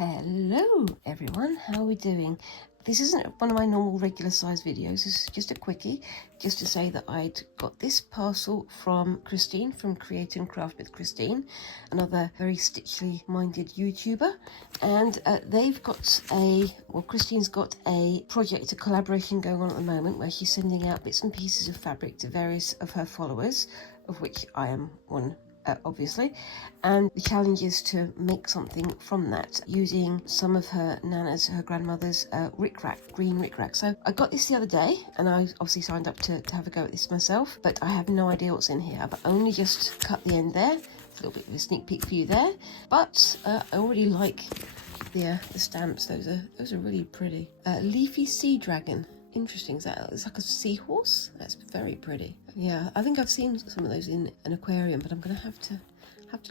Hello everyone, how are we doing? This isn't one of my normal regular size videos, this is just a quickie, just to say that I'd got this parcel from Christine, from Create and Craft with Christine, another very stitchly minded YouTuber, and they've got Christine's got a project, a collaboration going on at the moment where she's sending out bits and pieces of fabric to various of her followers, of which I am one. Obviously, and the challenge is to make something from that using some of her grandmother's RicRac, green RicRac. So I got this the other day and I obviously signed up to have a go at this myself, but I have no idea what's in here. I've only just cut the end there. It's a little bit of a sneak peek for you there, but I already like the stamps. Those are really pretty. Leafy sea dragon. Interesting. It's like a seahorse. That's very pretty. Yeah, I think I've seen some of those in an aquarium, but I'm gonna have to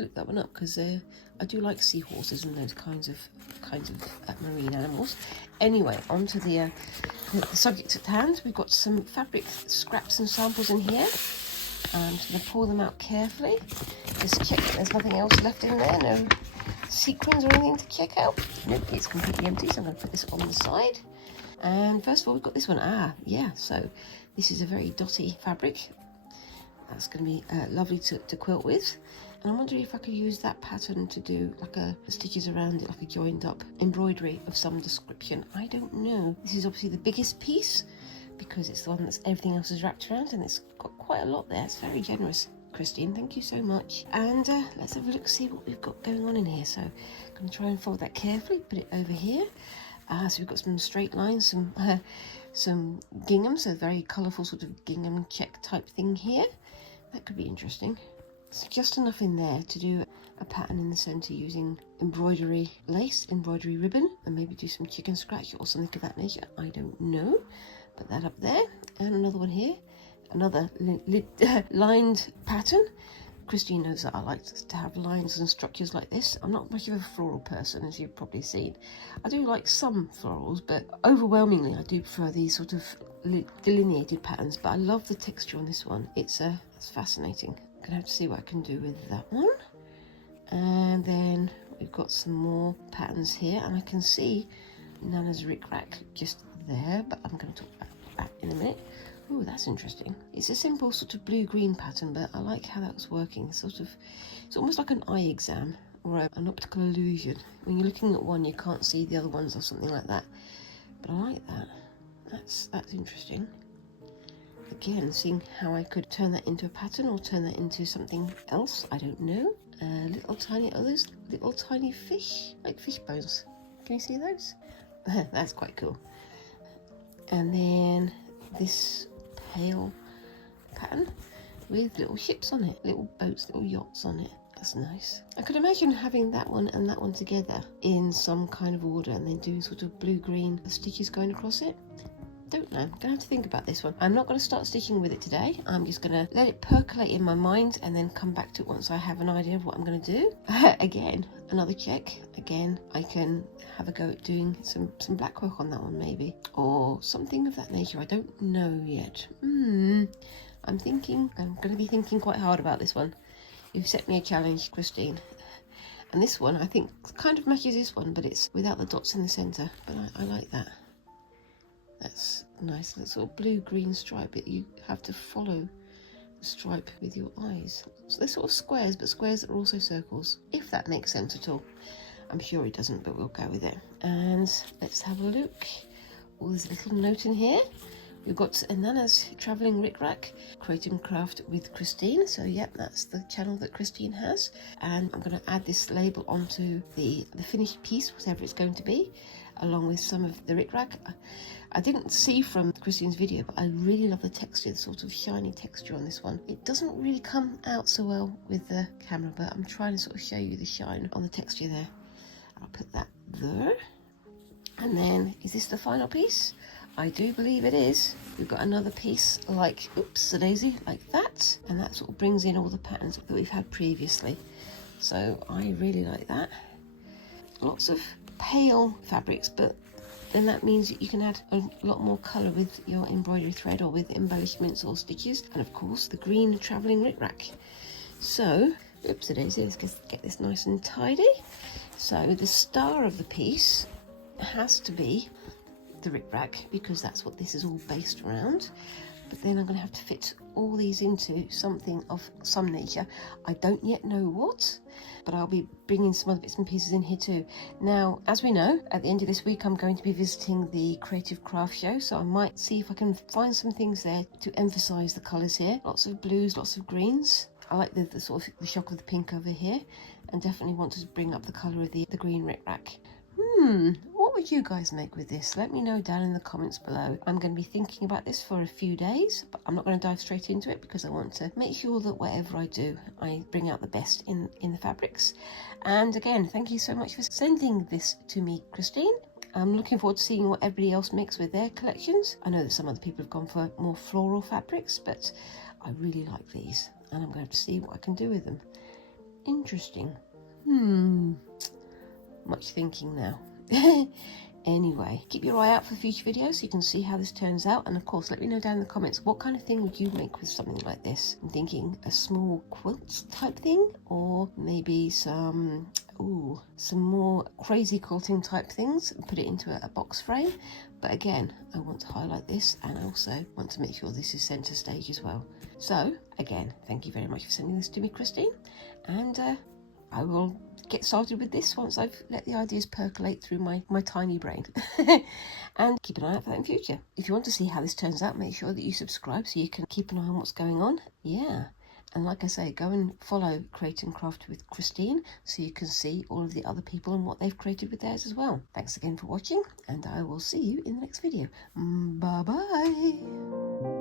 look that one up because I do like seahorses and those kinds of marine animals. Anyway, on to the subject at hand. We've got some fabric scraps and samples in here. I'm just gonna pour them out carefully. Just check that there's nothing else left in there. No sequins or anything to check out. Nope, it's completely empty. So I'm gonna put this on the side. And first of all, we've got this one. So this is a very dotty fabric. That's going to be lovely to quilt with. And I'm wondering if I could use that pattern to do like stitches around it, like a joined up embroidery of some description. I don't know. This is obviously the biggest piece because it's the one that's everything else is wrapped around, and it's got quite a lot there. It's very generous, Christine. Thank you so much. And let's have a look, see what we've got going on in here. So I'm going to try and fold that carefully, put it over here. So we've got some straight lines, some gingham, so very colourful sort of gingham check type thing here. That could be interesting. So just enough in there to do a pattern in the centre using embroidery lace, embroidery ribbon, and maybe do some chicken scratch or something of that nature. I don't know. Put that up there, and another one here, another lined pattern. Christine knows that I like to have lines and structures like this. I'm not much of a floral person, as you've probably seen. I do like some florals, but overwhelmingly I do prefer these sort of delineated patterns. But I love the texture on this one. It's fascinating. I'm gonna have to see what I can do with that one. And then we've got some more patterns here, and I can see Nanna's RicRac just there, but I'm going to talk about that in a minute. Oh, that's interesting. It's a simple sort of blue-green pattern, but I like how that's working. It's almost like an eye exam or an optical illusion. When you're looking at one, you can't see the other ones or something like that. But I like that. That's interesting. Again, seeing how I could turn that into a pattern or turn that into something else. I don't know. Little tiny fish, like fish bones. Can you see those? That's quite cool. And then this pale pattern with little ships on it, little boats, little yachts on it. That's nice. I could imagine having that one and that one together in some kind of order and then doing sort of blue-green stitches going across it. Don't know. I'm gonna have to think about this one. I'm not going to start stitching with it today. I'm just going to let it percolate in my mind and then come back to it once I have an idea of what I'm going to do. Again, another check. Again, I can have a go at doing some black work on that one maybe, or something of that nature. I don't know yet. I'm going to be thinking quite hard about this one. You've set me a challenge, Christine. And this one I think kind of matches this one, but it's without the dots in the centre. But I like that. That's nice, that sort of blue-green stripe, but you have to follow the stripe with your eyes. So they're sort of squares, but squares that are also circles, if that makes sense at all. I'm sure it doesn't, but we'll go with it. And let's have a look. Oh, there's a little note in here. We've got Nanna's Travelling RicRac, Create and Craft with Christine. So yep, that's the channel that Christine has. And I'm going to add this label onto the finished piece, whatever it's going to be, along with some of the RicRac. I didn't see from Christine's video, but I really love the texture, the sort of shiny texture on this one. It doesn't really come out so well with the camera, but I'm trying to sort of show you the shine on the texture there. I'll put that there. And then, is this the final piece? I do believe it is. We've got another piece like, oops-a-daisy, like that. And that sort of brings in all the patterns that we've had previously. So I really like that. Lots of pale fabrics, but then that means that you can add a lot more colour with your embroidery thread or with embellishments or stitches. And of course, the green Travelling RicRac. So, oops-a-daisy, let's get this nice and tidy. So the star of the piece has to be the RicRac, because that's what this is all based around. But then I'm going to have to fit all these into something of some nature. I don't yet know what, but I'll be bringing some other bits and pieces in here too. Now, as we know, at the end of this week, I'm going to be visiting the Creative Craft Show, so I might see if I can find some things there to emphasize the colors here. Lots of blues, lots of greens. I like the sort of the shock of the pink over here, and definitely want to bring up the color of the green RicRac. What would you guys make with this? Let me know down in the comments below. I'm going to be thinking about this for a few days, but I'm not going to dive straight into it because I want to make sure that whatever I do, I bring out the best in the fabrics. And again, thank you so much for sending this to me, Christine. I'm looking forward to seeing what everybody else makes with their collections. I know that some other people have gone for more floral fabrics, but I really like these, and I'm going to see what I can do with them. Interesting. Much thinking now. Anyway, keep your eye out for future videos so you can see how this turns out, and of course let me know down in the comments what kind of thing would you make with something like this. I'm thinking a small quilt type thing, or maybe some more crazy quilting type things and put it into a box frame. But again, I want to highlight this, and I also want to make sure this is center stage as well. So again, thank you very much for sending this to me, Christine, and I will get started with this once I've let the ideas percolate through my tiny brain. And keep an eye out for that in future. If you want to see how this turns out, make sure that you subscribe so you can keep an eye on what's going on. Yeah. And like I say, go and follow Create and Craft with Christine so you can see all of the other people and what they've created with theirs as well. Thanks again for watching, and I will see you in the next video. Bye bye.